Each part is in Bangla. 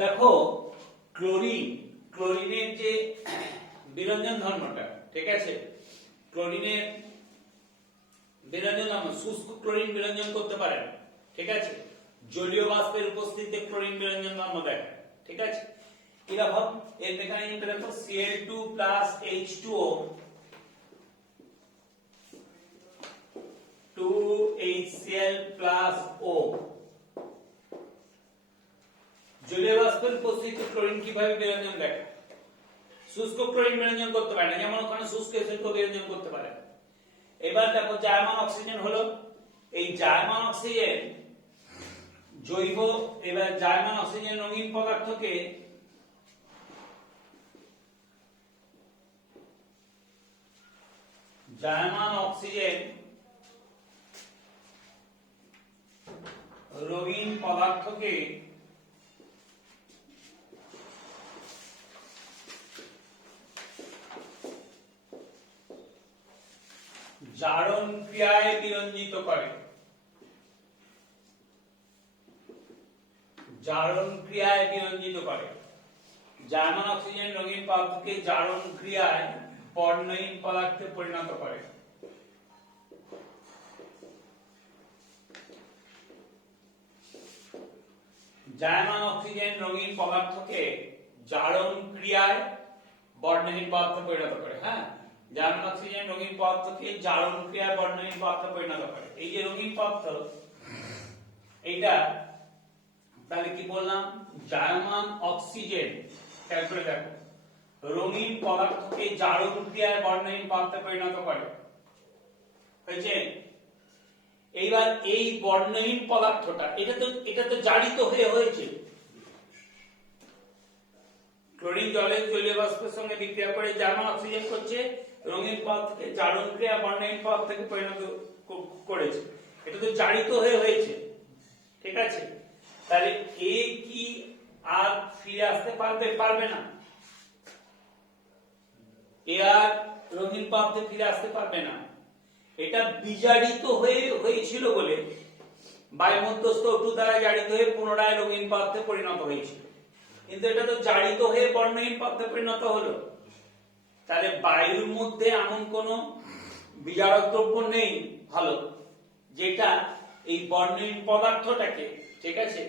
দেখো ক্লোরিনের যে বিরঞ্জন ধর্মটা, ঠিক আছে, ক্লোরিনের বিরঞ্জন ধর্ম, শুষ্ক ক্লোরিন বিরঞ্জন করতে পারে না, ঠিক আছে, জলীয় বাষ্পের উপস্থিতিতে ক্লোরিন বিরঞ্জন ধর্ম দেখায়, ঠিক আছে। কিরকম এর মেকানিজমটা দেখো, Cl2 H2O 2HCl O, জলীয় বাষ্পের উপস্থিতিতে ক্লোরিন কিভাবে বিরঞ্জন দেখায়? শুষ্ক ক্লোরিন বিরঞ্জন করতে পারে না, যেমন ওখানে শুষ্ক এসিড বিরঞ্জন করতে পারে। এবার দেখো জায়মান অক্সিজেন হলো, এই জায়মান অক্সিজেন জৈব, এবার জায়মান অক্সিজেন রঙিন পদার্থকে জায়মান অক্সিজেন রঙিন পদার্থকে জারণ ক্রিয়ায় বিরঞ্জিত করে, জারণ ক্রিয়ায় বিরঞ্জিত করে। জার্মান অক্সিজেন রঙিন পদার্থকে জারণ ক্রিয়ায় বর্ণহীন পদার্থে পরিণত করে। জার্মান অক্সিজেন রঙিন পদার্থকে জারণ ক্রিয়ায় বর্ণহীন পদার্থে পরিণত করে। হ্যাঁ, জার্মান অক্সিজেন রঙিন পদার্থকে জারণ ক্রিয়ায় বর্ণহীন পদার্থে পরিণত করে। এই যে রঙিন পদার্থ, এইটা তাহলে কি বললাম, জার্মান অক্সিজেন, খেয়াল করে দেখো, রঙিন পদার্থকে জারণ ক্রিয়ায় বর্ণহীন পদার্থে পরিণত করে, হয়েছে। এইবার এই বর্ণহীন পদার্থটা, এটা তো জারিত হয়েছে, ক্লোরিন জলের জলীয় বাষ্পের সঙ্গে বিক্রিয়া করে জার্মান অক্সিজেন করছে, রঙিন পদার্থকে জারণ ক্রিয়া বর্ণহীন পদার্থে পরিণত করেছে, এটা তো জারিত হয়েছে, ঠিক আছে। তাহলে এ কি আর ফিরে আসতে পারবে না, এ আর রঙিন পদার্থে ফিরে আসতে পারবে না। এটা বিজারিত হয়েছিল বলে বায়ুমধ্যস্থ অণু দ্বারা জারিত হয়ে পুনরায় রঙিন পদার্থে পরিণত হয়েছিল, কিন্তু এটা তো জারিত হয়ে বর্ণহীন পদার্থে পরিণত হলো। তাহলে বায়ুর মধ্যে এমন কোন বিজারক দ্রব্য নেই ভালো, যেটা এই বর্ণহীন পদার্থটাকে, ঠিক আছে,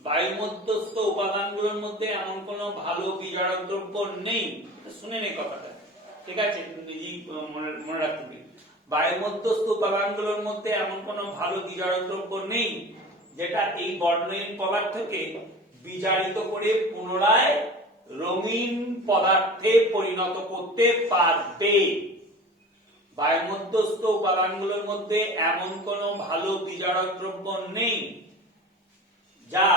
বায়ুমধ্যস্থ উপাদানগুলোর মধ্যে এমন কোন ভালো বিজারক দ্রব্য নেই। শুনে নে কথাটা, ঠিক আছে, মনে রাখতে, বায়ুমধ্যস্থ উপাদানগুলোর মধ্যে এমন কোন ভালো বিজারক দ্রব্য নেই যেটা এই বর্ণহীন পদার্থকে বিজারিত করে পুনরায় রঙিন পদার্থে পরিণত করতে পারবে। বায়ুমধ্যস্থ উপাদানগুলোর মধ্যে এমন কোন ভালো বিজারক দ্রব্য নেই যা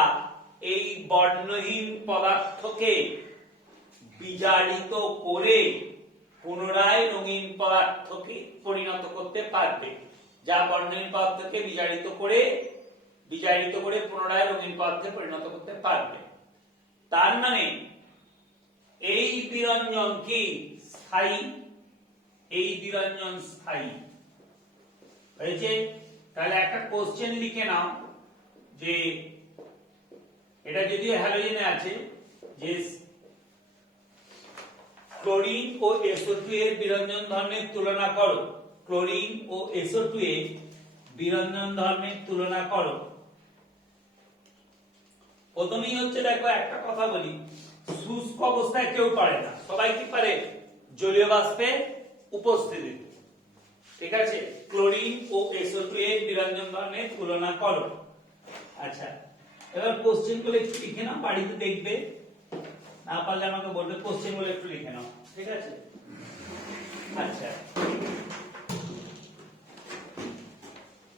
এই বর্ণহীন পদার্থকে বিজারিত করে পুনরায় রঙিন পদার্থকে পরিণত করতে পারবে, যা বর্ণহীন পদার্থকে বিজারিত করে পুনরায় রঙিন পদার্থে পরিণত করতে পারবে। তার মানে এই বিরঞ্জন কি স্থায়ী, এই বিরঞ্জন স্থায়ী হয়েছে। তাহলে একটা কোশ্চেন লিখে নাও, যে এটা যদিও হ্যালোজেনে আছে, যে ক্লোরিন ও SO2 এর বিরঞ্জন ধর্মের তুলনা করো, ক্লোরিন ও SO2 এর বিরঞ্জন ধর্মের তুলনা করো। প্রথমেই হচ্ছে, দেখো একটা কথা বলি, শুষ্ক অবস্থায় কেউ পারে না, সবাই কি পারে, জলীয় বাষ্পের উপস্থিতিতে, ঠিক আছে। ক্লোরিন ও SO2 এর বিরঞ্জন ধর্মের তুলনা করো। আচ্ছা, এবার কোশ্চেন গুলো একটু লিখে নাও, বাড়িতে দেখবে, না পারলে আমাকে বলবে, কোশ্চেন গুলো একটু লিখে নাও, ঠিক আছে। আচ্ছা,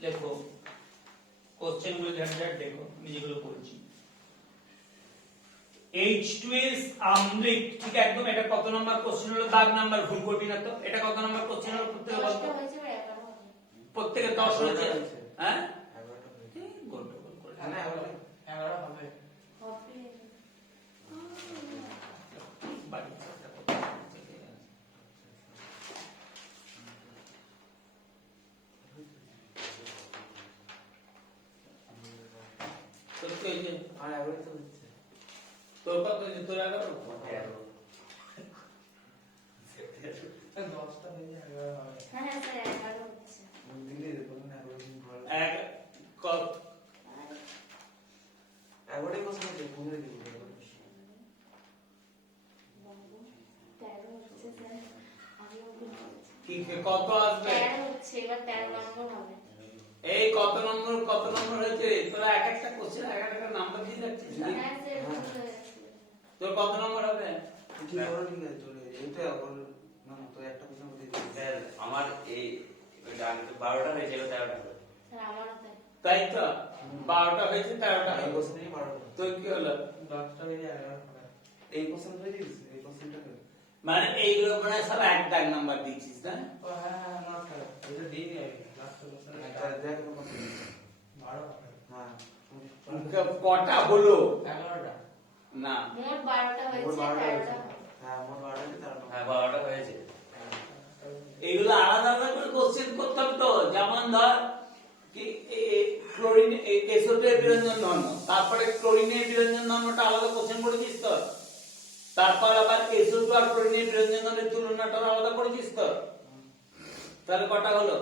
লেখো কোশ্চেন গুলো, ঝটঝট দেখো, আমি যেগুলো বলছি। H2S আমৃত, ঠিক একদম, এটা কত নাম্বার কোশ্চেন হলো, দাগ নাম্বার ভুল করবি না তো। এটা কত নাম্বার কোশ্চেন হলো, প্রত্যেকে 10 হয়েছে, হ্যাঁ, গোল করে, হ্যাঁ 11 হবে। তোর কত হয়েছে? তোর 11? 10টা হয়ে 11 হবে। হ্যাঁ হ্যাঁ স্যার 11 হচ্ছে। দিলে বলুন 11 দিন পর। এক কত? 11 কোশ্চেন আছে ভুলে দিই। 13 হচ্ছে স্যার। আমি ওকে বলছি। কি কত আসবে? 13 হচ্ছে, এবার 13 নম্বর হবে। এই কত নম্বর হয়েছে? তোরা এক একটা কোশ্চেন এক একটা নাম্বার দিয়ে যাচ্ছিস না? হ্যাঁ স্যার ভুল হয়ে গেছে। তোর কত নম্বর হবে? ঠিক আছে ঠিক আছে চলে এইটা আবার না তো একটা কোশ্চেন বলে দিই। স্যার আমার এই ওইটা আগে তো 12টা হয়েছিল 13টা হলো। স্যার আমারও তাই। তাই তো 12টা হয়েছে 13টা এই হলো। কোশ্চেনই 12টা। তোর কি হলো? 10টা হয়ে 11 হবে। এই কোশ্চেন হয়ে দিস এই কোশ্চেনটা ও মানে এইগুলো মনে হয় সব এক দাগ নাম্বার দিচ্ছিস না? হ্যাঁ না স্যার এটা দিই আমি লাস্ট কোশ্চেন এটা দেখ কত 12 হবে। হ্যাঁ কটা হলো? 11টা। না মোট 12টা হয়েছে, মোট 12টা 13টা হয়েছে। হ্যাঁ মোট 12টা হয়েছে 13টা। হ্যাঁ 12টা হয়েছে। এগুলো আলাদা আলাদা করে কোশ্চেন করতে হবে তো। যেমন ধর কি ক্লোরিন এসোটের বিরঞ্জন ধর্ম, তারপরে ক্লোরিনের বিরঞ্জন ধর্মটা আলাদা কোশ্চেন করেছিস তো, তারপর আবার এসোটো আর ক্লোরিনের বিরঞ্জন ধর্মের তুলনাটা আলাদা করেছিস তো। তাহলে কটা হলো?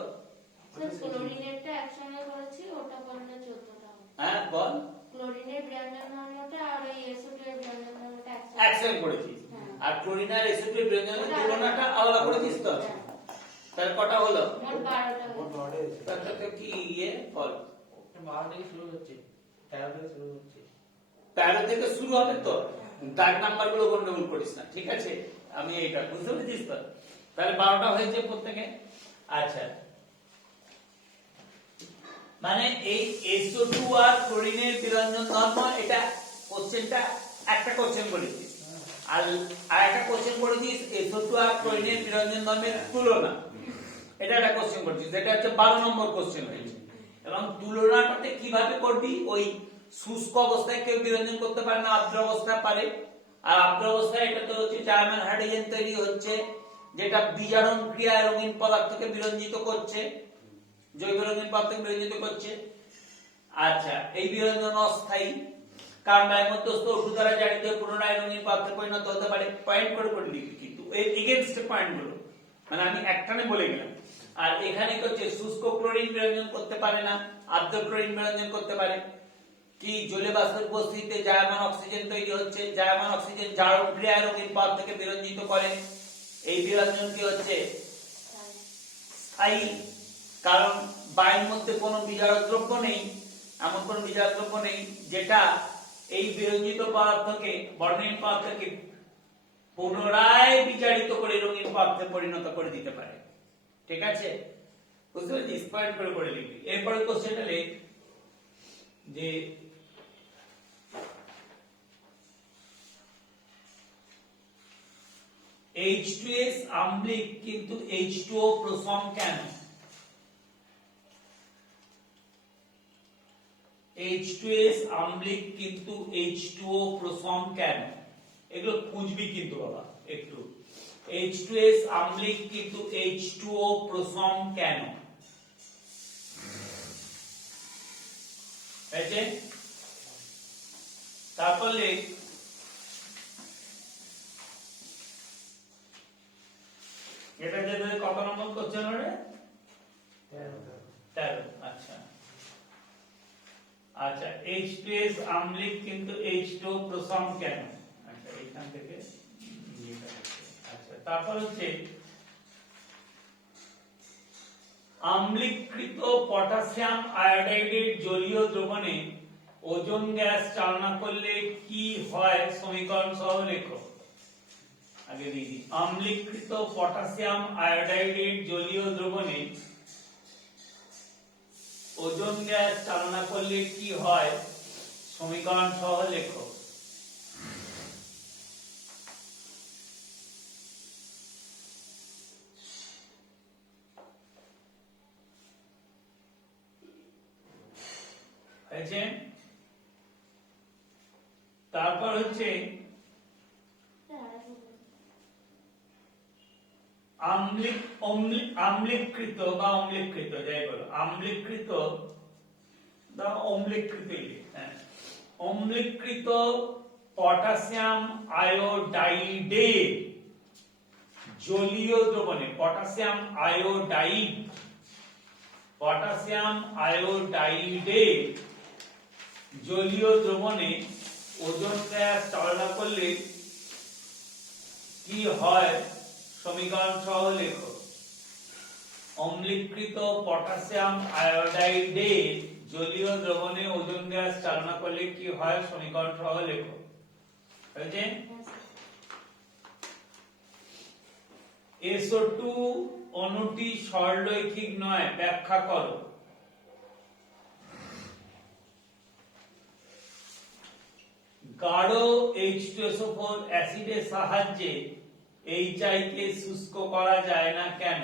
স্যার ক্লোরিনেরটা একসঙ্গে করেছি, ওটা করলে 14টা হবে। হ্যাঁ বল। ক্লোরিনের বিরঞ্জন ধর্মটা আর ওই এসোটের বিরঞ্জন ধর্মটা একসঙ্গে করেছিস, হ্যাঁ। আর ক্লোরিন আর এসোটের বিরঞ্জনের তুলনাটা আলাদা করেছিস তো। হ্যাঁ। তাহলে কটা হলো? মোট 12টা মোট হয়েছে। 12টা হয়েছে। তাহলে কি ইয়ে বল। 12 থেকে শুরু হচ্ছে 13 থেকে শুরু হচ্ছে। 13 থেকে শুরু হবে তো, দাগ নাম্বার গুলো গন্ডগোল করিস না, ঠিক আছে? আমি এইটা বুঝতে পেরেছিস তো। তাহলে 12টা হয়েছে প্রত্যেকে। আচ্ছা, মানে এই SO2 আর ক্লোরিনের বিরঞ্জন ধর্ম, এটা কোশ্চেনটা একটা কোশ্চেন বলেছিস, আর একটা কোশ্চেন করেছিস SO2 আর ক্লোরিনের বিরঞ্জন ধর্মের তুলনা, এটা একটা কোশ্চেন করেছিস, এটা হচ্ছে 12 নম্বর কোশ্চেন হয়েছে। এবং তুলনাটাতে কিভাবে করবি? ওই শুষ্ক অবস্থায় কেউ বিরঞ্জন করতে পারে না, আর্দ্র অবস্থায় পারে। আর আর্দ্র অবস্থায় এটা তো হচ্ছে জার্মান হাইড্রোজেন তৈরি হচ্ছে, যেটা বিজারণ ক্রিয়ায় রঙিন পদার্থকে বিরঞ্জিত করছে, জৈব রঙিন পদার্থকে বিরঞ্জিত করছে। আচ্ছা, এই বিরঞ্জন অস্থায়ী, কারণ বায়ুমধ্যস্থ ওষুধ দ্বারা জারিত হয়ে পুনরায় রঙিন পদার্থে পরিণত হতে পারে। পয়েন্ট করে করে লিখি, কিন্তু এর এগেইনস্ট পয়েন্ট গুলো মানে আমি একটানে বলে গেলাম। আর এখানে হচ্ছে শুষ্ক ক্লোরিন বিরঞ্জন করতে পারে না, আর্দ্র ক্লোরিন বিরঞ্জন করতে পারে। কি জলীয় বাষ্পের উপস্থিতিতে জায়মান অক্সিজেন তৈরি হচ্ছে, জায়মান অক্সিজেন জারণ ক্রিয়ায় রঙিন পদার্থকে বিরঞ্জিত করে। এই বিরঞ্জন কি হচ্ছে? স্থায়ী, কারণ বায়ুর মধ্যে কোনো বিজারক দ্রব্য নেই, এমন কোনো বিজারক দ্রব্য নেই যেটা এই বিরঞ্জিত পদার্থকে, বর্ণহীন পদার্থকে পুনরায় বিজারিত করে রঙিন পদার্থে পরিণত করে দিতে পারে। ঠিক আছে, বুঝতে পেরেছিস? পয়েন্ট করে করে লিখবি। এরপরে কোশ্চেনটা লিখ যে H2S আম্লিক কিন্তু H2O প্রসম কেন? H2S আম্লিক কিন্তু H2O প্রসম কেন? এগুলো খুঁজবি কিন্তু বাবা একটু। H2S আম্লিক কিন্তু H2O প্রসম কেন? হয়েছে? তারপর লিখ এটা যে কত নম্বর কোশ্চেন হবে? 13। আচ্ছা আচ্ছা, H2S আম্লিক কিন্তু H2O প্রসম কেন? আচ্ছা, এখান থেকে আচ্ছা, তারপর হচ্ছে আম্লীকৃত পটাশিয়াম আয়োডাইডের জলীয় দ্রবণে ওজোন গ্যাস চালনা করলে কি হয় সমীকরণ সহ লেখো। আগে দিই, আম্লীকৃত পটাশিয়াম আয়োডাইডের জলীয় দ্রবণে ওজোন গ্যাস চালনা করলে কি হয় সমীকরণ সহ লেখো। হয়েছে? তারপর হচ্ছে আম্লীকৃত বা অম্লীকৃত, যাই বলো, আম্লীকৃত বা অম্লীকৃত, অম্লীকৃত পটাশিয়াম আয়োডাইডে জলীয় দ্রবণে পটাশিয়াম আয়োডাইডে জলীয় দ্রবণে ওজোন গ্যাস চালনা করলে কি হয় সমীকরণ সহ লেখো। অম্লীকৃত পটাশিয়াম আয়োডাইডে জলীয় দ্রবণে ওজোন গ্যাস চালনা করলে কি হয় সমীকরণ সহ লেখো। হয়েছে? SO2 অণুটি সরলরৈখিক নয়, ব্যাখ্যা করো। গাঢ় H2SO4 অ্যাসিডের সাহায্যে HI কে শুষ্ক করা যায় না কেন?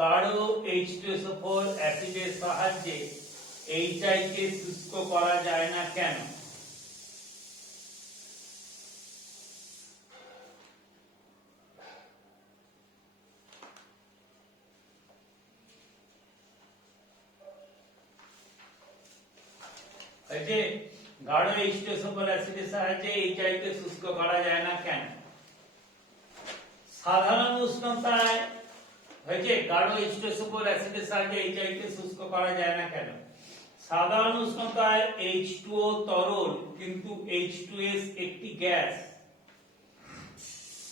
গাঢ় H2SO4 অ্যাসিডের সাহায্যে HI কে শুষ্ক করা যায় না কেন? এই যে গাঢ় H2SO4 অ্যাসিডের সাহায্যে HI কে শুষ্ক করা যায় না কেন? সাধারণ উষ্ণতায় হয়েছে গাঢ় H2SO4 অ্যাসিডের সাহায্যে HI কে শুষ্ক করা যায় না কেন? সাধারণ উষ্ণতায় H2O তরল কিন্তু H2S একটি গ্যাস।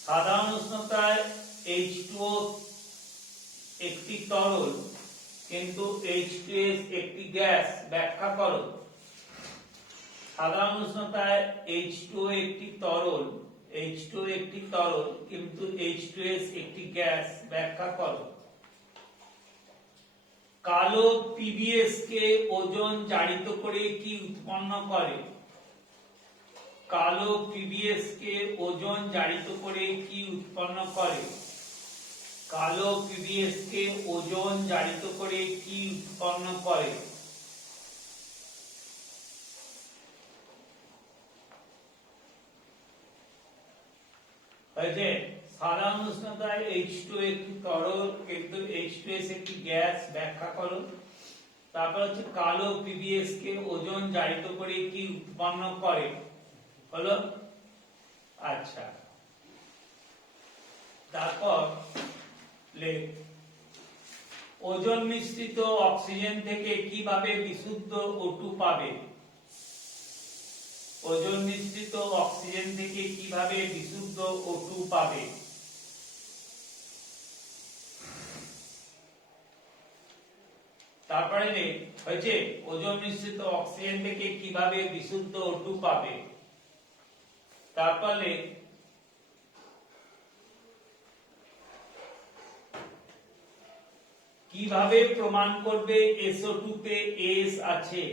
সাধারণ উষ্ণতায় H2O একটি তরল কিন্তু H2S একটি গ্যাস, ব্যাখ্যা করো। সাধারণ উষ্ণতায় H2O একটি তরল কিন্তু H2S একটি গ্যাস, ব্যাখ্যা করো। কালো PbS কে ওজোন জারিত করে কি উৎপন্ন করে? কালো PbS কে ওজোন জারিত করে কি উৎপন্ন করে? কালো PbS কে ওজোন জারিত করে কি উৎপন্ন করে? হয়েছে? সাধারণ উষ্ণতায় H2 একটি তরল কিন্তু H2S একটি গ্যাস, ব্যাখ্যা করো। তারপর হচ্ছে কালো PbS কে ওজোন জারিত করে কি উৎপন্ন করে? হলো? আচ্ছা, তারপর লেখ ওজোন মিশ্রিত অক্সিজেন থেকে কিভাবে বিশুদ্ধ O2 পাবে? ওজোন মিশ্রিত অক্সিজেন থেকে কিভাবে বিশুদ্ধ O2 পাবে? তারপরে হয়েছে ওজোন মিশ্রিত অক্সিজেন থেকে কিভাবে বিশুদ্ধ O2 পাবে। তারপরে কিভাবে প্রমাণ করবে SO2 তে S আছে?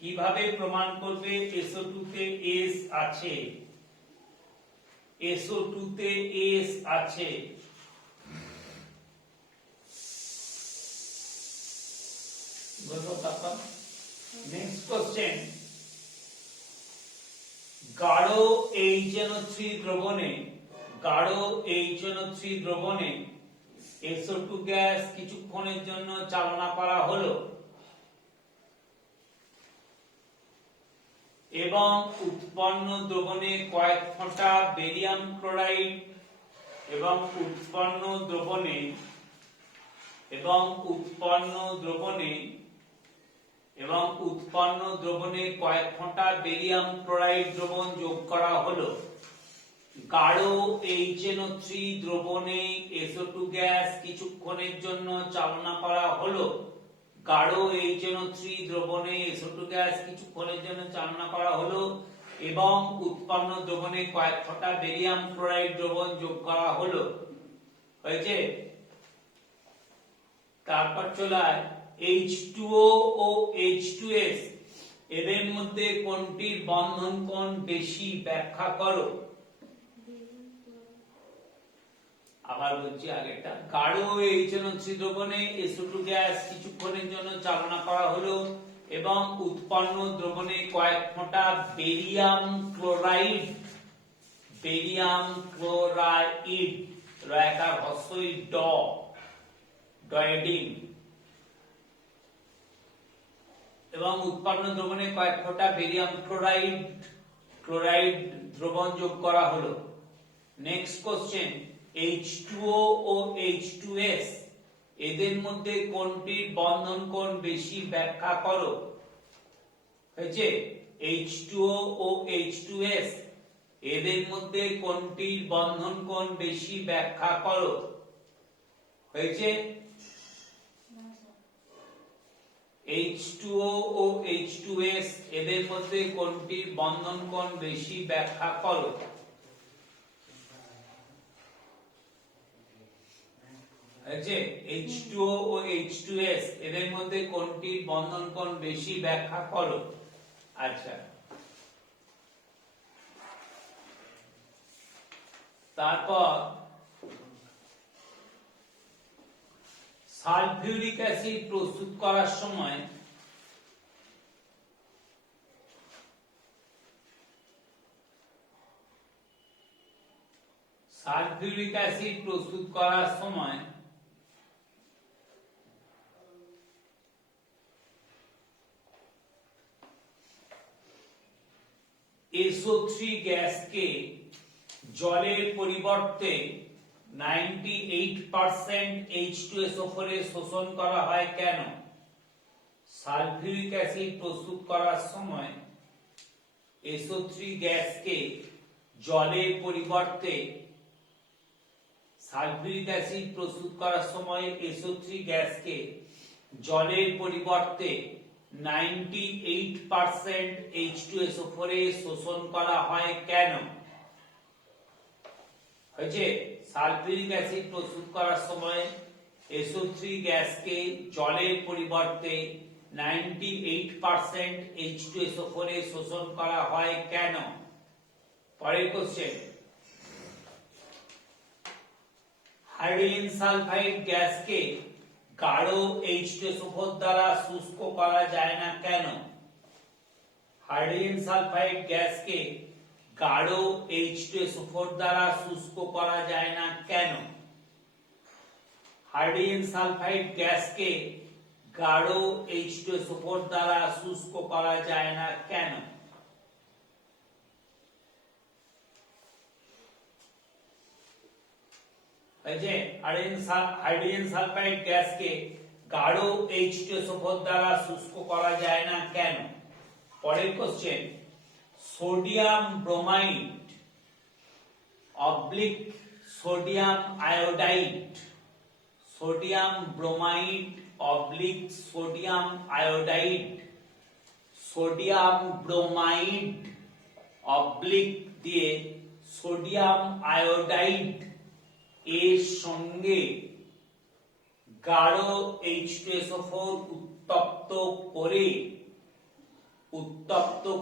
কিভাবে প্রমাণ করবে SO2 তে S আছে? SO2 তে S আছে। নেক্সট কোশ্চেন, গাঢ় HNO3 দ্রবণে SO2 গ্যাস কিছুক্ষণের জন্য চালনা করা হলো এবং উৎপন্ন দ্রবণে কয়েক ফোঁটা বেরিয়াম ক্লোরাইড কয়েক ফোঁটা বেরিয়াম ক্লোরাইড দ্রবণ যোগ করা হলো। গাঢ় HNO3 দ্রবণে SO2 গ্যাস কিছুক্ষণের জন্য চালনা করা হলো। গাঢ় HNO3 দ্রবণে SO2 গ্যাস কিছুক্ষণের জন্য চালনা করা হলো এবং উৎপন্ন দ্রবণে কয়েক ফোঁটা বেরিয়াম ক্লোরাইড দ্রবণ যোগ করা হলো। হয়েছে? তারপর চলায় H2O ও H2S এদের মধ্যে কোনটির বন্ধন কোণ বেশি, ব্যাখ্যা করো। আবার বলছি আগেটা, গাঢ় HNO3 দ্রবণে SO2 গ্যাস কিছুক্ষণের জন্য চালনা করা হলো এবং উৎপন্ন দ্রবণে কয়েক ফোঁটা বেরিয়াম ক্লোরাইড রয়াকার হস্যই ডয়েডিং এবং উৎপন্ন দ্রবণে কয়েক ফোঁটা বেরিয়াম ক্লোরাইড ক্লোরাইড দ্রবণ যোগ করা হলো। নেক্সট কোশ্চেন, H2O ও H2S এদের মধ্যে কোনটির বন্ধন কোণ বেশি ব্যাখ্যা করো। হয়েছে, H2O ও H2S এদের মধ্যে কোনটির বন্ধন কোণ বেশি ব্যাখ্যা করো। হয়েছে, H2O ও H2S এদের মধ্যে কোনটির বন্ধন কোণ বেশি ব্যাখ্যা করো। হয়েছে, H2O ও H2S এদের মধ্যে কোনটির বন্ধন কোণ বেশি ব্যাখ্যা করো। আচ্ছা, তারপর সালফিউরিক অ্যাসিড প্রস্তুত করার সময় সালফিউরিক অ্যাসিড প্রস্তুত করার সময় SO3 গ্যাসকে জলের পরিবর্তে 98% H2SO4 এ শোষণ করা হয় কেন। সালফিউরিক অ্যাসিড প্রস্তুত করার সময় SO3 গ্যাসকে জলের পরিবর্তে সালফিউরিক অ্যাসিড প্রস্তুত করার সময় SO3 গ্যাসকে জলের পরিবর্তে 98% H2SO4 এ শোষণ করা হয় কেন। হয়েছে, সালফিউরিক অ্যাসিড প্রস্তুত করার সময় SO3 গ্যাসকে জলের পরিবর্তে 98% H2SO4 এ শোষণ করা হয় কেন। পরের কোশ্চেন, হাইড্রোজেন সালফাইড গ্যাসকে গাঢ় H2SO4 দ্বারা শুষ্ক করা যায় না কেন। হাইড্রোজেন সালফাইড গ্যাসকে গাঢ় H2SO4 দ্বারা শুষ্ক করা যায় না কেন। হাইড্রোজেন সালফাইড গ্যাসকে গাঢ় H2SO4 দ্বারা শুষ্ক করা যায় না কেন। হাইড্রোজেন সালফাইড গ্যাসকে গাঢ় H2SO4 দ্বারা শুষ্ক করা যায় না কেন। পরের question, sodium bromide oblique sodium iodide, sodium bromide oblique sodium iodide, sodium bromide oblique দিয়ে সোডিয়াম আয়োডাইড এর সঙ্গে গাঢ় H2SO4 উত্তপ্ত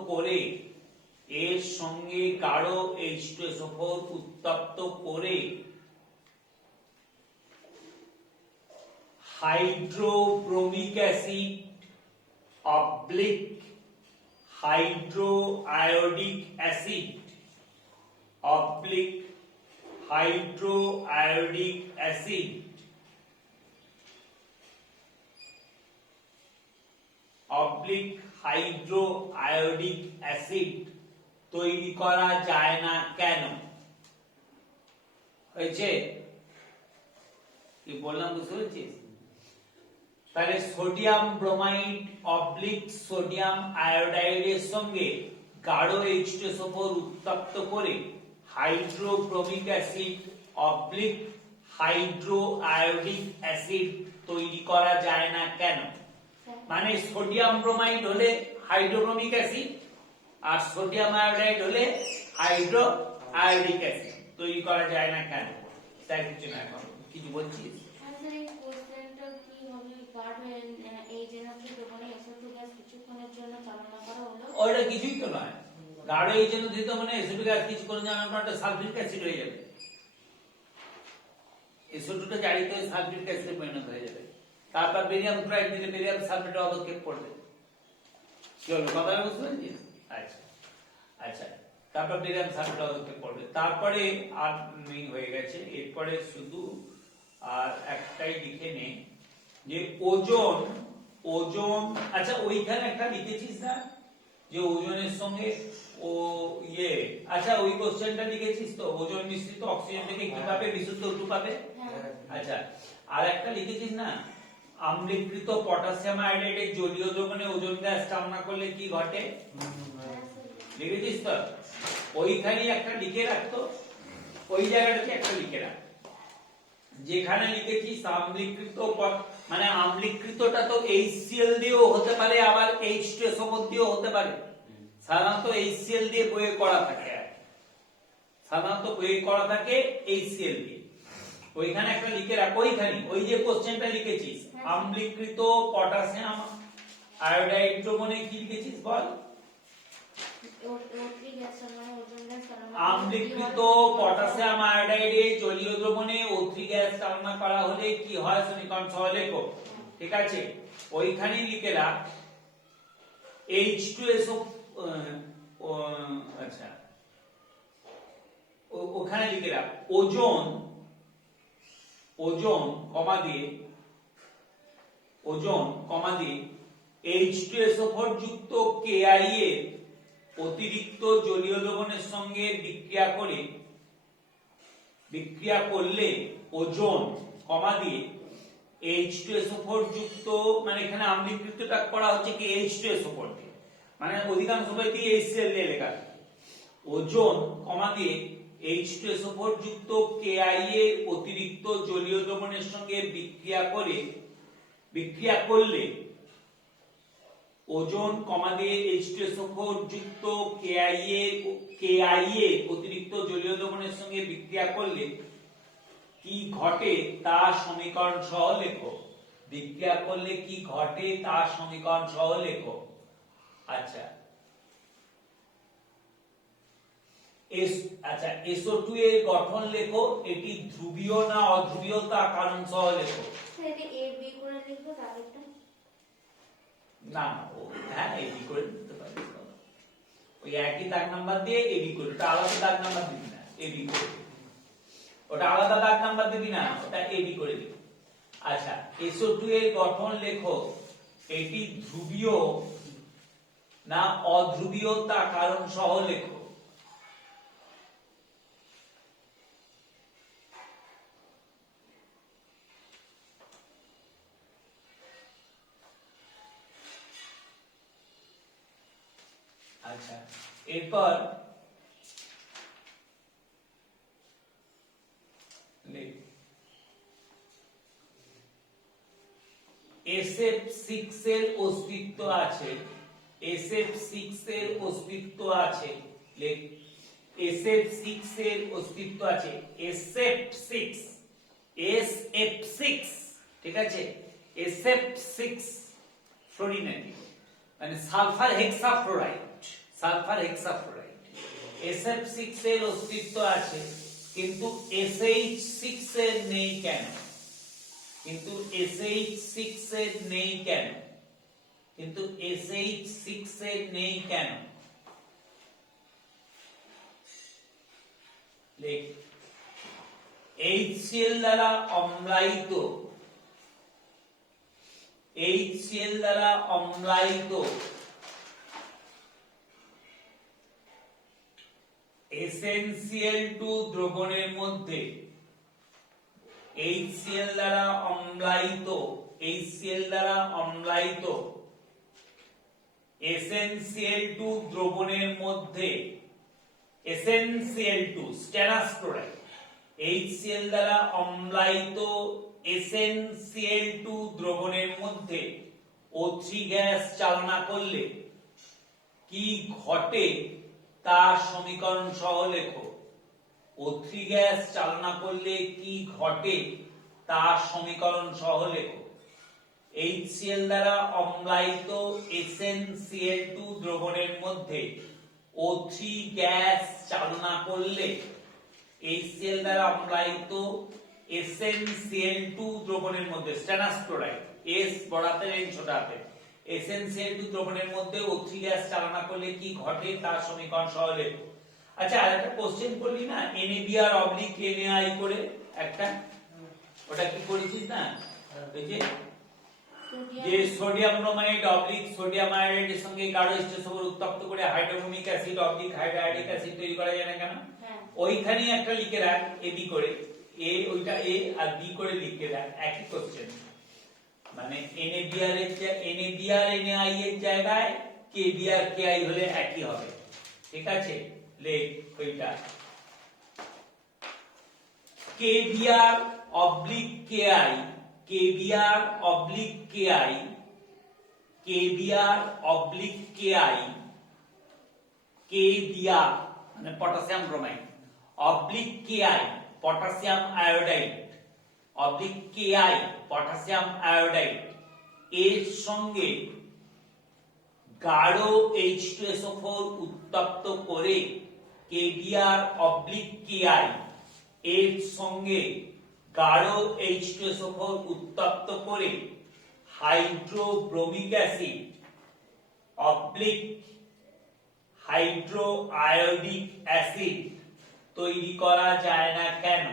করে এর সঙ্গে গাঢ় H2SO4 উত্তপ্ত করে হাইড্রোব্রোমিক অ্যাসিড অবলিক হাইড্রোআয়োডিক অ্যাসিড অবলিক হাইড্রোআয়োডিক অ্যাসিড অবলিক হাইড্রোআয়োডিক অ্যাসিড তৈরি করা যায় না কেন। হয়েছে, কি বললাম বুঝতে পেরেছিস। তাহলে সোডিয়াম ব্রোমাইড অবলিক সোডিয়াম আয়োডাইডের সঙ্গে গাঢ় H2SO4 উত্তপ্ত করে হাইড্রোব্রোমিক অ্যাসিড অবলিক হাইড্রোআয়োডিক অ্যাসিড তৈরি করা যায় না কেন। মানে সোডিয়াম ব্রোমাইড হলে হাইড্রোব্রোমিক অ্যাসিড আর সোডিয়াম আয়োডাইড হলে হাইড্রোআয়োডিক অ্যাসিড তৈরি করা যায় না কেন। তাই কিছু না, এখন কিছু বলছিস। আচ্ছা, এই কোশ্চেনটা কি হবে, পার্ট হয়ে এই জেনারেটর যখন SO2 গ্যাস কিছুক্ষণের জন্য চালনা করা হলো, ওটা কিছুই তো নয়। গাঢ় H2SO দিতে মানে SO2 গ্যাস কিছুক্ষণ জানার পর একটা সালফিউরিক অ্যাসিড হয়ে যাবে। SO2 টা জারিত হয়ে সালফিউরিক অ্যাসিডে পরিণত হয়ে যাবে। তারপর বেরিয়াম ক্লোরাইড দিলে বেরিয়াম সালফেট অবক্ষেপ করবে। কি হলো, কথা বুঝতে পেরেছিস। আচ্ছা আচ্ছা, তারপর বেরিয়াম সালফেট অবক্ষেপ করবে। তারপরে আর নেই, হয়ে গেছে। এরপরে শুধু আর একটাই লিখে নে যে ওজন। আচ্ছা, ওইখানে একটা লিখেছিস না যে ওজনের সঙ্গে ও ইয়ে, আচ্ছা ওই কোশ্চেনটা লিখেছিস তো, ওজন মিশ্রিত অক্সিজেন থেকে কিভাবে বিশুদ্ধ O2 পাবে? হ্যাঁ আচ্ছা, আর একটা লিখেছিস না, আম্লীকৃত পটাশিয়াম আয়োডাইডের জলীয় দ্রবণে ওজোন গ্যাস চালনা করলে কি ঘটে? হ্যাঁ স্যার। লিখেছিস তো? ওইখানে একটা লিখে রাখতো, ওই জায়গাটাতে একটা লিখে রাখ, যেখানে লিখেছিস আম্লীকৃত মানে আম্লীকৃতটা তো HCl দিয়েও হতে পারে, আবার H2SO4 দিয়েও হতে পারে। সাধারণত HCl দিয়ে বইয়ে করা থাকে, সাধারণত বইয়ে করা থাকে HCl দিয়ে। ওইখানে একটা লিখে রাখ, ওইখানে ওই যে কোশ্চেনটা লিখেছিস, আম্লীকৃত পটাশিয়াম আয়োডাইড দ্রবণে কি লিখেছিস বল? O3 গ্যাস মানে ওজন গ্যাস চালনা আম্লীকৃত পটাশিয়াম আয়োডাইডে জলীয় দ্রবণে O3 গ্যাস চালনা করা হলে কি হয় সমীকরণ সহ লেখো। ঠিক আছে, ওইখানে লিখে রাখ H2SO, আচ্ছা ওখানে লিখে রাখ ওজন কমা দিয়ে H2SO4 যুক্ত KI এর অতিরিক্ত জলীয় দ্রবণের সঙ্গে বিক্রিয়া করলে ওজন কমা দিয়ে H2SO4 যুক্ত, মানে এখানে আম্লীকৃতটা করা হচ্ছে কি H2SO4 দিয়ে, মানে অধিকাংশ সময় দিয়ে HCl দিয়ে লেখা থাকে। ওজন কমা দিয়ে H2SO4 যুক্ত KI এর অতিরিক্ত জলীয় দ্রবণের সঙ্গে বিক্রিয়া করলে ওজন কমা দিয়ে H2SO4 যুক্ত KI এর অতিরিক্ত জলীয় দ্রবণের সঙ্গে বিক্রিয়া করলে কি ঘটে তা সমীকরণ সহ লেখো। বিক্রিয়া করলে কি ঘটে তা সমীকরণ সহ লেখো। আচ্ছা, আচ্ছা SO2 এর গঠন লেখো, এটি ধ্রুবীয় না অধ্রুবীয় তা কারণ সহ লেখো। স্যার এটা A B করে লিখবো তারপরটা? না হ্যাঁ এবি করে দিতে পারিস, ওই একই দাগ নাম্বার দিয়ে এবি করে, ওটা আলাদা দাগ নাম্বার দিবি না, এবি করে দিবি, ওটা আলাদা দাগ নাম্বার দিবি না, ওটা এবি করে দিবি। আচ্ছা, SO2 এর গঠন লেখো, এটি ধ্রুবীয় না অধ্রুবীয় তা কারণ সহ লেখো। আচ্ছা, এরপর SF6 এর অস্তিত্ব আছে, SF6 এর অস্তিত্ব আছে, SF6 এর অস্তিত্ব আছে, SF6 ঠিক আছে, SF6 ফ্লোরিনেটি মানে সালফার হেক্সাফ্লোরাইড, SF6 এর অস্তিত্ব আছে, কিন্তু SH6 এর নেই কেন? HCl দ্বারা অম্লায়িত SnCl2 দ্রবণের মধ্যে HCl দ্বারা অম্লায়িত SnCl2 দ্রবণের মধ্যে SnCl2 স্টেনাস ক্লোরাইড, HCl দ্বারা অম্লায়িত SnCl2 দ্রবণের মধ্যে O3 গ্যাস চালনা করলে কি ঘটে তা সমীকরণ সহ লেখো। O3 গ্যাস চালনা করলে কি ঘটে তা সমীকরণ সহ লেখো। HCl দ্বারা অম্লায়িত SnCl2 দ্রবণের মধ্যে O3 গ্যাস চালনা করলে, HCl দ্বারা অম্লায়িত SnCl2 দ্রবণের মধ্যে স্টেনাস ক্লোরাইড, S বড় হাতের N ছোট হাতের, SnCl2 দ্রবণের মধ্যে O3 গ্যাস চালনা করলে কি ঘটে তার সমীকরণ সহ লেখো। আচ্ছা, আর একটা কোশ্চেন করলি না NaBr/NaI করে একটা, ওটা কি করেছিস না? ওই যে যে সোডিয়াম ব্রোমাইড অবলিক সোডিয়াম আয়োডাইডের সঙ্গে গাঢ় H2SO4 উত্তপ্ত করে হাইড্রোব্রোমিক অ্যাসিড অবলিক হাইড্রোআয়োডিক অ্যাসিড তৈরি করা যায় না কেন? হ্যাঁ ওইখানেই একটা লিখে রাখ এ বি করে, এ ওইটা এ আর বি করে লিখে রাখ, একই কোশ্চেন। মানে NaBr এর NaBr NaI এর জায়গায় KBr KI হলে একই হবে, ঠিক আছে? লেখ ওইটা KBr oblique KI, KBr oblique KI, KBr oblique KI, KBr মানে potassium bromide oblique KI potassium iodide oblique KI potassium iodide এর সঙ্গে গাঢ় H2SO4 উত্তপ্ত করে KBr অবলিক KI এর সঙ্গে গাঢ় H2SO4 উত্তপ্ত করে হাইড্রোব্রোমিক অ্যাসিড অবলিক হাইড্রোআয়োডিক অ্যাসিড তৈরি করা যায় না কেন?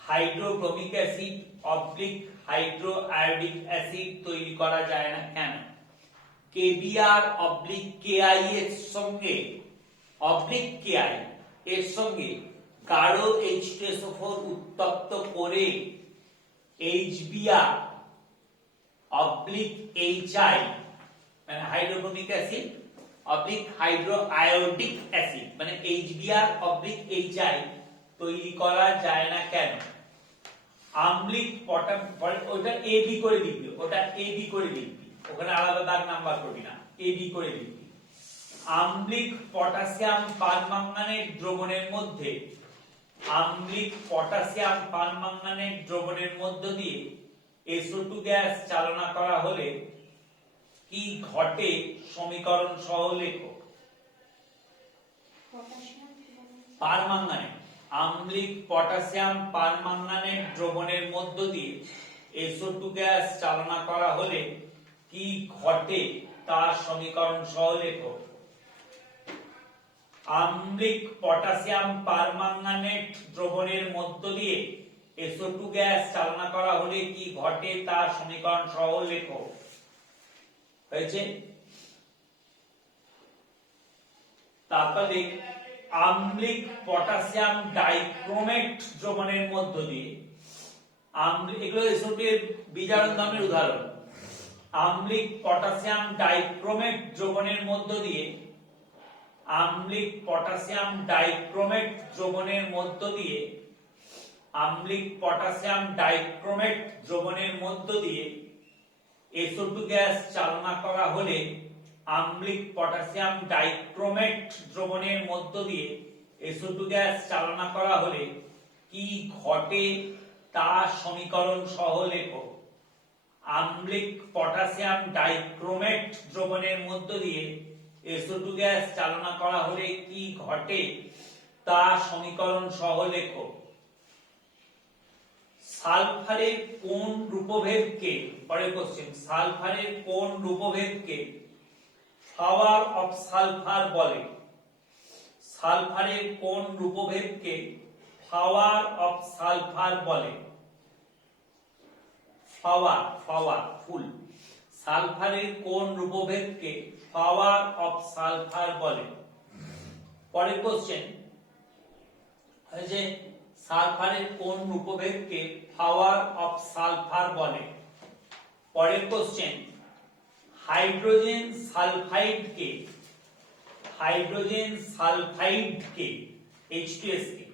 হাইড্রোব্রোমিক অ্যাসিড অবলিক হাইড্রোআয়োডিক অ্যাসিড তৈরি করা যায় না কেন? KBr অবলিক KI এর সঙ্গে অবলিক KI এর সঙ্গে গাঢ় H2SO4 উত্তপ্ত করে HBr অবলিক HI মানে হাইড্রোব্রোমিক অ্যাসিড অবলিক হাইড্রোআয়োডিক অ্যাসিড মানে HBr অবলিক HI তৈরি করা যায় না কেন? আম্লিক ওটা AB করে লিখবি, ওটা AB করে লিখবি, ওখানে আলাদা দাগ নাম্বার করবি না, AB করে লিখবি। আম্লিক পটাশিয়াম পারম্যাঙ্গানেট দ্রবণের মধ্যে আম্লিক পটাশিয়াম পারম্যাঙ্গানেট দ্রবণের মধ্য দিয়ে SO2 গ্যাস চালনা করা হলে কি ঘটে সমীকরণ সহ লেখো। পারম্যাঙ্গানেট আম্লিক পটাশিয়াম পারম্যাঙ্গানেট দ্রবণের মধ্য দিয়ে SO2 গ্যাস চালনা করা হলে কি ঘটে তার সমীকরণ সহ লেখো। আম্লিক পটাশিয়াম পারম্যাঙ্গানেট দ্রবণের মধ্য দিয়ে SO2 গ্যাস চালনা করা হলে কি ঘটে তার সমীকরণ সহ লেখো। হয়েছে? তারপরে আম্লিক পটাশিয়াম ডাইক্রোমেট দ্রবণের মধ্য দিয়ে এগুলো SO2 এর বিজারণ দহনের উদাহরণ। আম্লিক পটাশিয়াম ডাইক্রোমেট দ্রবণের মধ্য দিয়ে আম্লিক পটাশিয়াম ডাইক্রোমেট দ্রবণের মধ্য দিয়ে আম্লিক পটাশিয়াম ডাইক্রোমেট দ্রবণের মধ্য দিয়ে SO2 গ্যাস চালনা করা হলে আম্লিক পটাশিয়াম ডাইক্রোমেট দ্রবণের মধ্য দিয়ে SO2 গ্যাস চালনা করা হলে কি ঘটে তা সমীকরণ সহ লেখো। আম্লিক পটাশিয়াম ডাইক্রোমেট দ্রবণের মধ্য দিয়ে SO2 গ্যাস চালনা করা হলে কি ঘটে তা সমীকরণ সহ লেখো। সালফারের কোন রূপভেদকে, পরের কোশ্চেন, সালফারের কোন রূপভেদকে ফ্লাওয়ার অফ সালফার বলে? সালফারের কোন রূপভেদকে ফ্লাওয়ার অফ সালফার বলে? ফ্লাওয়ার ফ্লাওয়ার ফুল। সালফারের কোন রূপভেদকে ফ্লাওয়ার অফ সালফার বলে? পরের কোশ্চেন হয়েছে সালফারের কোন রূপভেদকে ফ্লাওয়ার অফ সালফার বলে? পরের কোশ্চেন হাইড্রোজেন সালফাইডকে H2S কে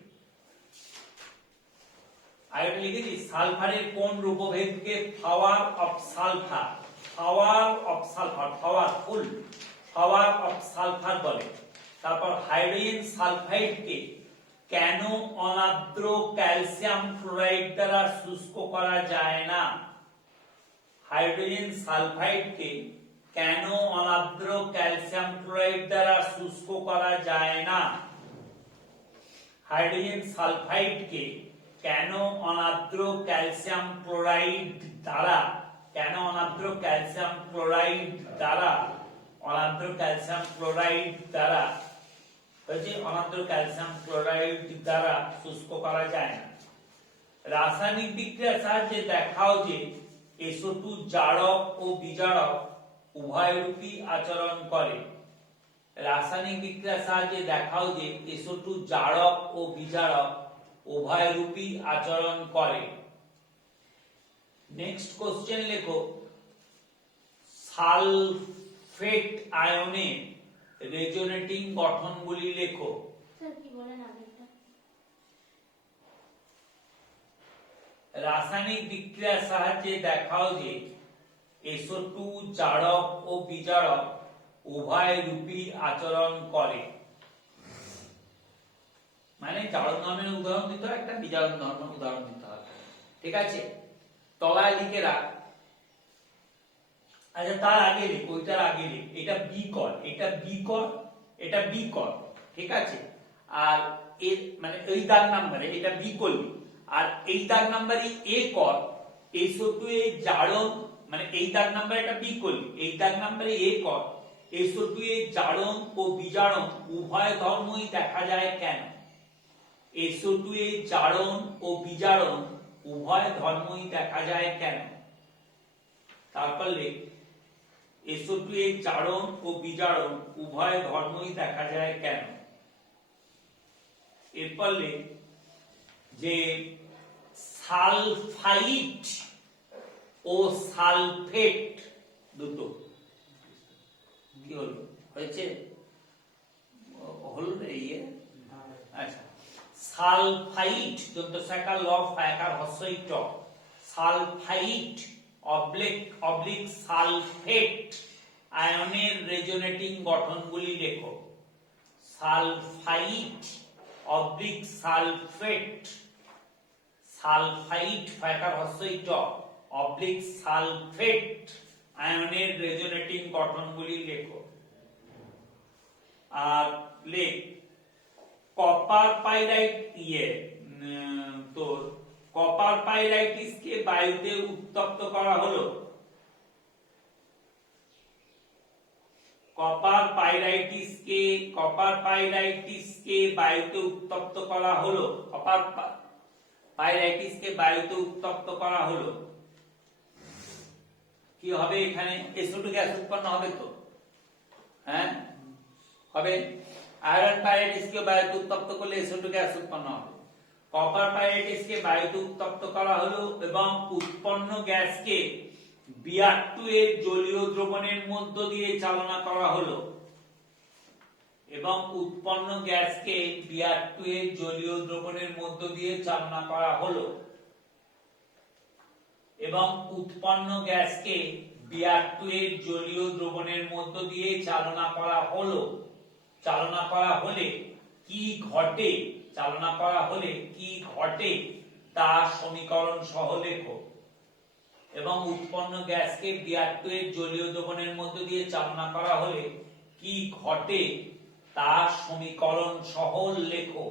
আরেকটা লিখে দিই, সালফারের কোন রূপভেদকে ফ্লাওয়ার অফ সালফার ফ্লাওয়ার ফুল ফ্লাওয়ার অফ সালফার বলে। তারপর হাইড্রোজেন সালফাইডকে কেন অনাদ্র ক্যালসিয়াম ক্লোরাইড দ্বারা শুষ্ক করা যায় না? হাইড্রোজেন সালফাইডকে কেন অনাদ্র ক্যালসিয়াম ক্লোরাইড দ্বারা শুষ্ক করা যায় না? হাইড্রোজেন সালফাইডকে কেন অনাদ্র ক্যালসিয়াম ক্লোরাইড দ্বারা শুষ্ক করা যায় না? রাসায়নিক বিক্রিয়ার সাহায্যে দেখাও যে SO2 জারক ও বিজারক উভয়রূপী আচরণ করে। রাসায়নিক বিক্রিয়ার সাহায্যে দেখাও যে SO2 জারক ও বিজারক উভয়রূপী আচরণ করে। নেক্সট কোশ্চেন লেখো, সালফেট আয়নের রেজোনেটিং গঠনগুলি লেখো। স্যার কি বলেন আগেরটা? রাসায়নিক বিক্রিয়ার সাহায্যে দেখাও যে SO2 জারক ও বিজারক উভয়রূপী আচরণ করে। মানে জারক ধর্মের উদাহরণ দিতে হবে, একটা বিজারক ধর্মের উদাহরণ দিতে হবে, ঠিক আছে? তলায় লিখে রাখ। আচ্ছা তার আগে লিখ, ওইটার আগে লিখ, এটা বি কর, এটা বি কর, এটা বি কর, ঠিক আছে? আর এর মানে এই দাগ নাম্বারে এটা বি করলি, আর এই দাগ নাম্বারে এ কর। SO2 এর জারণ মানে এই দাগ নাম্বারে এটা বি করলি, এই দাগ নাম্বারে এ কর। SO2 এর জারণ ও বিজারণ উভয় ধর্মই দেখা যায় কেন? SO2 এর জারণ ও বিজারণ উভয় ধর্মই দেখা যায় কেন? তারপর লেখ, SO2 এর জারণ ও বিজারণ উভয় ধর্মই দেখা যায় কেন? এরপর লেখ যে সালফাইড ও সালফেট দুটো কি হলো, হয়েছে? হলো রে ইয়ে? আচ্ছা, সালফাইড দন্তস্বয়কার ল ফায়াকার হস্যই ট, সালফাইড অবলিক সালফেট আয়নের রেজোনেটিং গঠনগুলি লেখো। সালফাইড অবলিক সালফেট, সালফাইড ফায়াকার হস্যই ট অবলিক সালফেট আয়নের রেজোনেটিং গঠনগুলি লেখো। আর লেখ কপার পাইরাইট তোর কপার পাইরাইটিসকে বায়ুতে উত্তপ্ত করা হলো। কপার পাইরাইটিসকে বায়ুতে উত্তপ্ত করা হলো। কপার পাইরাইটিসকে বায়ুতে উত্তপ্ত করা হলো। কি হবে এখানে? SO2 গ্যাস উৎপন্ন হবে তো, হ্যাঁ হবে। আয়রন পাইরাইটিসকে বায়ুতে উত্তপ্ত করলে SO2 গ্যাস উৎপন্ন হবে। কপার পাইরাইটিসকে বায়ুতে উত্তপ্ত করা হলো এবং উৎপন্ন গ্যাসকে Br2 এর জলীয় দ্রবণের মধ্য দিয়ে চালনা করা হলো। এবং উৎপন্ন গ্যাসকে Br2 এর জলীয় দ্রবণের মধ্য দিয়ে চালনা করা হলো। এবং উৎপন্ন গ্যাসকে Br2 এর জলীয় দ্রবণের মধ্য দিয়ে চালনা করা হলো। চালনা করা হলে কি ঘটে? চালনা করা হলে কি ঘটে তা সমীকরণ সহ লেখো। এবং উৎপন্ন গ্যাসকে Br2 এর জলীয় দ্রবণের মধ্য দিয়ে চালনা করা হলে কি ঘটে তা সমীকরণ সহ লেখো।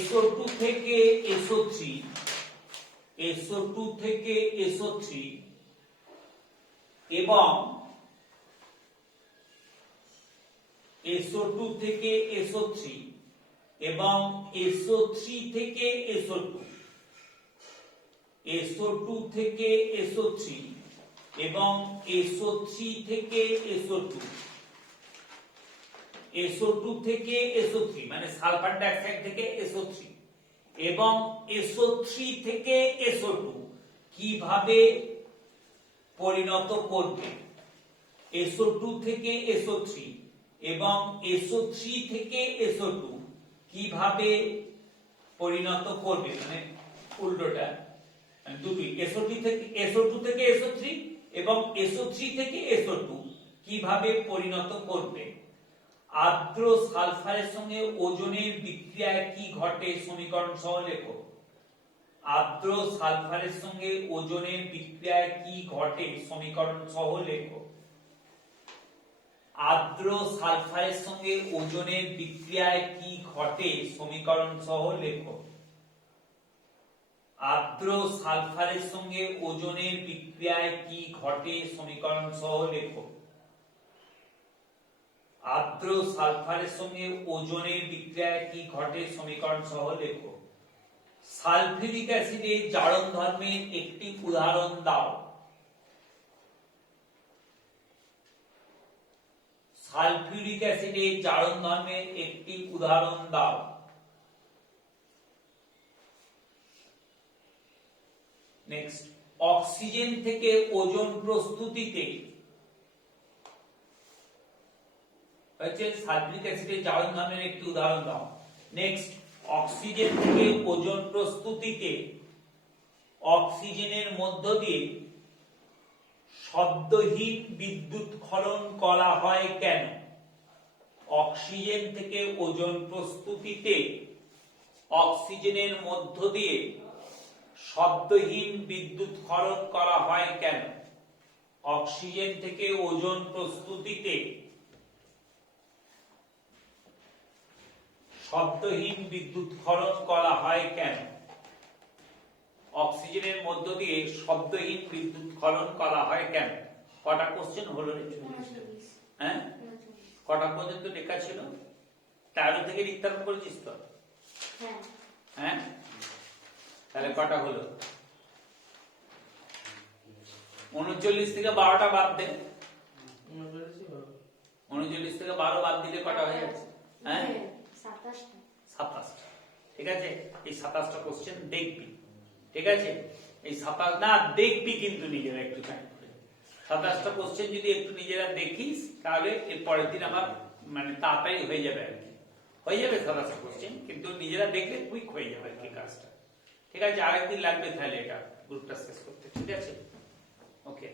SO2 থেকে SO3, SO2 থেকে SO3 এবং SO2 থেকে SO3 এবং SO3 থেকে SO2, SO2 থেকে SO3 এবং SO3 থেকে SO2, SO2 থেকে SO3 মানে সালফার ডাইঅক্সাইড থেকে SO3 এবং SO3 থেকে SO2 কিভাবে পরিণত করবে? SO2 থেকে SO3 এবং SO3 থেকে SO2 কিভাবে পরিণত করবে? মানে উল্টোটা, দুটি SO2 থেকে SO3 এবং SO3 থেকে SO2 কিভাবে পরিণত করবে? আর্দ্র সালফারের সঙ্গে ওজনের বিক্রিয়ায় কি ঘটে সমীকরণ সহ লেখো। আর্দ্র সালফারের সঙ্গে ওজনের বিক্রিয়ায় কি ঘটে সমীকরণ সহ লেখো। আর্দ্র সালফারের সঙ্গে ওজনের বিক্রিয়ায় কি ঘটে সমীকরণ সহ লেখো। আর্দ্র সালফারের সঙ্গে ওজনের বিক্রিয়ায় কি ঘটে সমীকরণ সহ লেখো। আর্দ্র সালফারের সঙ্গে ওজনের বিক্রিয়ায় কি ঘটে সমীকরণ সহ লেখো। সালফিউরিক অ্যাসিডের জারণ ধর্মের একটি উদাহরণ দাও। সালফিউরিক অ্যাসিডের জারণ ধর্মের একটি উদাহরণ দাও। নেক্সট, অক্সিজেন থেকে ওজোন প্রস্তুতিতে হচ্ছে সালফিউরিক অ্যাসিডের জারণ ধর্মের একটি উদাহরণ দাও। নেক্সট, অক্সিজেন থেকে ওজোন প্রস্তুতিতে অক্সিজেনের মধ্য দিয়ে শব্দহীন বিদ্যুৎ ক্ষরণ করা হয় কেন? অক্সিজেন থেকে ওজোন প্রস্তুতিতে অক্সিজেনের মধ্য দিয়ে শব্দহীন বিদ্যুৎ ক্ষরণ করা হয় কেন? অক্সিজেন থেকে ওজোন প্রস্তুতিতে শব্দহীন বিদ্যুৎ ক্ষরণ করা হয় কেন? অক্সিজেনের মধ্য দিয়ে শব্দহীন বিদ্যুৎ ক্ষরণ করা হয় কেন? কটা কোশ্চেন হলো রে? হ্যাঁ, কটা পর্যন্ত লেখা ছিল? 13 থেকে নির্ধারণ করেছিস তো? হ্যাঁ, তাহলে কটা হলো? 39 থেকে 12টা বাদ দে। 39 থেকে 12 বাদ দিলে কটা হয়ে যাচ্ছে? হ্যাঁ, 27টা। ঠিক আছে, এই 27টা কোশ্চেন দেখবি। ঠিক আছে, এই 27 না দেখবি কিন্তু নিজেরা একটু টাইম করে। 27টা কোশ্চেন যদি একটু নিজেরা দেখিস তাহলে এর পরের দিন আমার মানে তাড়াতাড়ি হয়ে যাবে আর কি। হয়ে যাবে 27টা কোশ্চেন, কিন্তু নিজেরা দেখলে কুইক হয়ে যাবে আর কি কাজটা। ঠিক আছে, আরেকদিন লাগবে তাহলে এটা গ্রুপটা শেষ করতে। ঠিক আছে, ওকে।